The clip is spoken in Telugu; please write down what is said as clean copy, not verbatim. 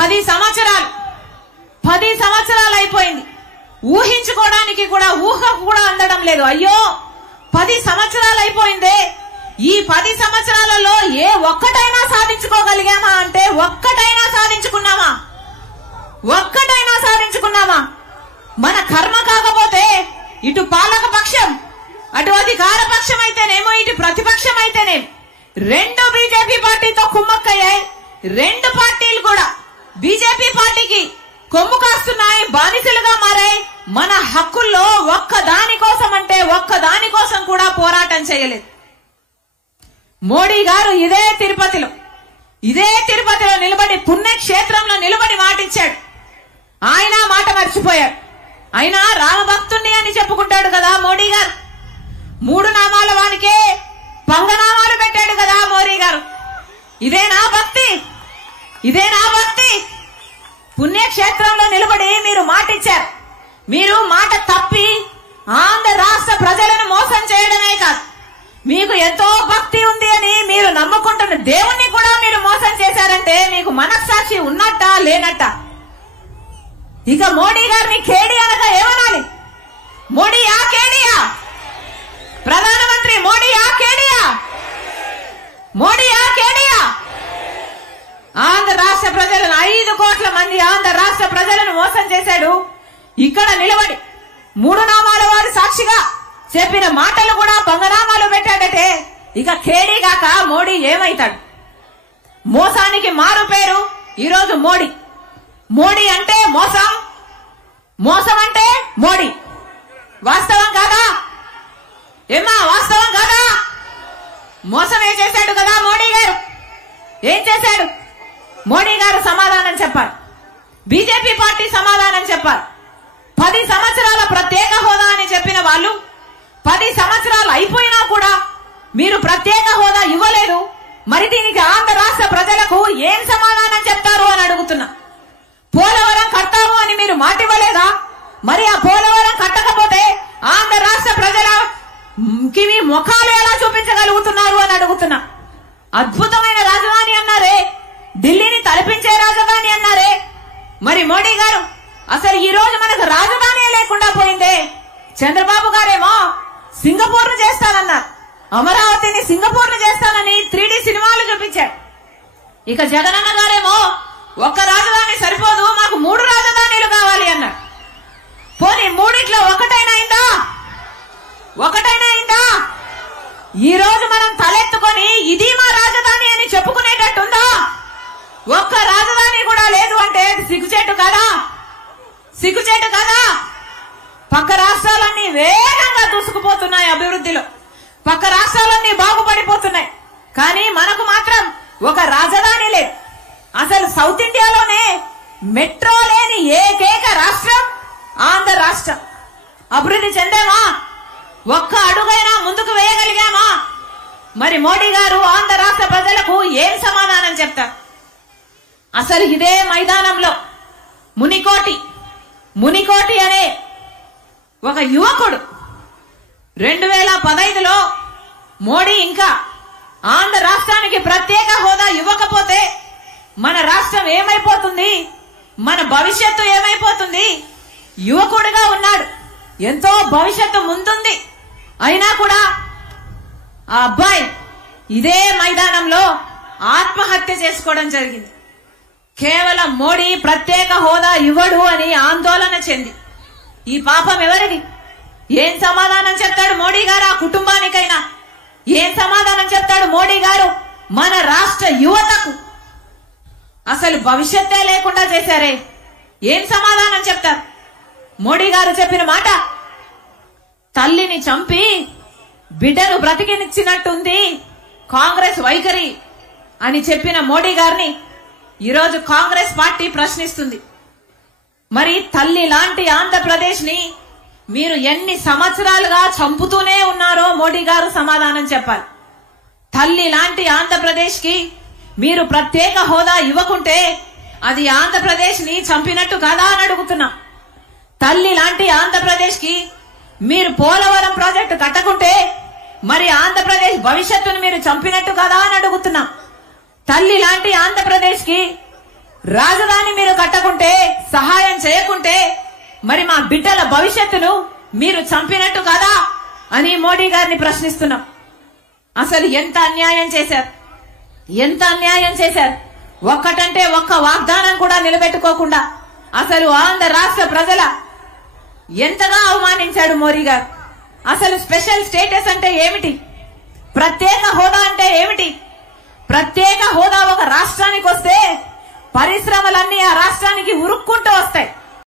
10 సంవత్సరాలు అయిపోయింది. ఊహించుకోవడానికి కూడా ఊహకు కూడా అందడం లేదు. అయ్యో 10 సంవత్సరాలు అయిపోయిందే, ఈ 10 సంవత్సరాలలో ఏ ఒక్కటైనా సాధించుకోగలిగామా అంటే ఒక్కటైనా సాధించుకున్నామా? మన కర్మ కాకపోతే ఇటు పాలక పక్షం అటు అధికార పక్షం అయితేనేమో ఇటు ప్రతిపక్షం అయితేనేమో రెండు బీజేపీ పార్టీతో కుమ్మక్కయ్యాయి. రెండు పార్టీలు కూడా బీజేపీ పార్టీకి కొమ్ము కాస్తున్నాయి, బానిసలుగా మారాయి. మన హక్కుల్లో ఒక్కదాని కోసం కూడా పోరాటం చేయలేదు. మోడీ గారు ఇదే తిరుపతిలో నిలబడి పుణ్యక్షేత్రంలో నిలబడి మాటిచ్చాడు. ఆయన మాట మర్చిపోయాడు. ఆయన రామభక్తుణ్ణి అని చెప్పుకుంటాడు కదా మోడీ గారు. 3 నామాల వానికే పంగనామాలు పెట్టాడు కదా మోడీ గారు. ఇదేనా భక్తి? పుణ్యక్షేత్రంలో నిలబడి మీరు మాటిచ్చారు. మీరు మాట తప్పి ఆంధ్ర రాష్ట్ర ప్రజలను మోసం చేయడమే కాదు, మీకు ఎంతో భక్తి ఉంది అని మీరు నమ్ముకుంటున్న దేవుణ్ణి కూడా మీరు మోసం చేశారంటే మీకు మనస్సాక్షి ఉన్నట్టా లేనట్టా? ఇక మోడీ గారిని కేడి అనగా ఏమనాలి? మోడీయా కేడియా? ప్రధానమంత్రి మోడీయా కేడియా? ఆంధ్ర రాష్ట్ర ప్రజలను 5 కోట్ల మంది ఆంధ్ర రాష్ట్ర ప్రజలను మోసం చేశాడు. ఇక్కడ నిలబడి 3 నామాల వారి సాక్షిగా చెప్పిన మాటలు కూడా పంగనామాలు పెట్టాడటే ఇక కేడీగాక మోడీ ఏమైతాడు? మోసానికి మారు పేరు ఈరోజు మోడీ అంటే మోసం అంటే మోడీ. వాస్తవం కాదా? వాస్తవం కాదా? మోసమే చేశాడు కదా మోడీ గారు. ఏం చేశాడు? మోడీ గారు సమాధానం చెప్పారు, బీజేపీ పార్టీ సమాధానం చెప్పారు. 10 సంవత్సరాల ప్రత్యేక హోదా అని చెప్పిన వాళ్ళు 10 సంవత్సరాలు అయిపోయినా కూడా మీరు ప్రత్యేక హోదా ఇవ్వలేదు. మరి దీనికి ఆంధ్ర రాష్ట్ర ప్రజలకు ఏం సమాధానం చెప్తారు అని అడుగుతున్నా. పోలవరం కడతాము అని మీరు మాట ఇవ్వలేదా? మరి ఆ పోలవరం కట్టకపోతే ఆంధ్ర రాష్ట్ర ప్రజలకి మీ ముఖాలు ఎలా చూపించగలుగుతున్నారు అని అడుగుతున్నా. అద్భుతమైన రాజధాని అన్నారే, ఢిల్లీని తలపించే రాజధాని అన్నారే. మరి మోడీ గారు అసలు ఈ రోజు మనకు రాజధాని లేకుండా పోయిందే. చంద్రబాబు గారేమో సింగపూర్ ను చేస్తానన్నారు, అమరావతిని సింగపూర్ ను చేస్తానని 3D సినిమాలు చూపించాడు. ఇక జగనన్న గారేమో ఒక్క రాజధాని సరిపోదు, మాకు 3 రాజధానులు కావాలి అన్నారు. పోనీ మూడిట్లో ఒకటైనా అయిందా? ఈ రోజు మనం తలెత్తుకొని ఇది మా రాజధాని అని చెప్పుకునేటట్టుందా? ఒక్క రాజధాని కూడా లేదు అంటే సిగ్గుచేటు కదా? పక్క రాష్ట్రాలన్నీ వేగంగా దూసుకుపోతున్నాయి అభివృద్ధిలో, పక్క రాష్ట్రాలన్నీ బాగుపడిపోతున్నాయి. కానీ మనకు మాత్రం ఒక రాజధాని లేదు. అసలు సౌత్ ఇండియాలోనే మెట్రో లేని ఏకైక రాష్ట్రం ఆంధ్ర రాష్ట్రం. అభివృద్ధి చెందామా? ఒక్క అడుగైనా ముందుకు వేయగలిగామా? మరి మోడీ గారు ఆంధ్ర రాష్ట్ర ప్రజలకు ఏం సమాధానం చెప్తారు? అసలు ఇదే మైదానంలో మునికోటి అనే ఒక యువకుడు 2015లో మోడీ ఇంకా ఆంధ్ర రాష్ట్రానికి ప్రత్యేక హోదా ఇవ్వకపోతే మన రాష్ట్రం ఏమైపోతుంది, మన భవిష్యత్తు ఏమైపోతుంది? యువకుడిగా ఉన్నాడు, ఎంతో భవిష్యత్తు ముందుంది. అయినా కూడా ఆ అబ్బాయి ఇదే మైదానంలో ఆత్మహత్య చేసుకోవడం జరిగింది. కేవలం మోడీ ప్రత్యేక హోదా ఇవ్వడు అని ఆందోళన చెంది. ఈ పాపం ఎవరిది? ఏం సమాధానం చెప్తాడు మోడీ గారు ఆ కుటుంబానికైనా? ఏం సమాధానం చెప్తాడు మోడీ గారు మన రాష్ట్ర యువతకు? అసలు భవిష్యత్తే లేకుండా చేశారే, ఏం సమాధానం చెప్తారు? మోడీ గారు చెప్పిన మాట, తల్లిని చంపి బిడ్డను బ్రతికినిచ్చినట్టుంది కాంగ్రెస్ వైఖరి అని చెప్పిన మోడీ గారిని ఈరోజు కాంగ్రెస్ పార్టీ ప్రశ్నిస్తుంది. మరి తల్లి లాంటి ఆంధ్రప్రదేశ్ ని మీరు ఎన్ని సంవత్సరాలుగా చంపుతూనే ఉన్నారో మోడీ గారు సమాధానం చెప్పాలి. తల్లి లాంటి ఆంధ్రప్రదేశ్ కి మీరు ప్రత్యేక హోదా ఇవ్వకుంటే అది ఆంధ్రప్రదేశ్ ని చంపినట్టు కాదా అని అడుగుతున్నా. తల్లి లాంటి ఆంధ్రప్రదేశ్ కి మీరు పోలవరం ప్రాజెక్టు కట్టకుంటే మరి ఆంధ్రప్రదేశ్ భవిష్యత్తును మీరు చంపినట్టు కదా అని అడుగుతున్నా. తల్లి లాంటి ఆంధ్రప్రదేశ్ కి రాజధాని మీరు కట్టకుంటే, సహాయం చేయకుంటే మరి మా బిడ్డల భవిష్యత్తును మీరు చంపినట్టు కదా అని మోడీ గారిని ప్రశ్నిస్తున్నాం. అసలు ఎంత అన్యాయం చేశారు, ఎంత అన్యాయం చేశారు. ఒక్కటంటే ఒక్క వాగ్దానం కూడా నిలబెట్టుకోకుండా అసలు ఆంధ్ర రాష్ట్ర ప్రజల ఎంతగా అవమానించాడు మోడీ గారు. అసలు స్పెషల్ స్టేటస్ అంటే ఏమిటి, ప్రత్యేక హోదా అంటే ఏమిటి? ప్రత్యేక హోదా ఒక రాష్ట్రానికి వస్తే పరిశ్రమలన్నీ ఆ రాష్ట్రానికి ఉరుక్కుంటూ వస్తాయి.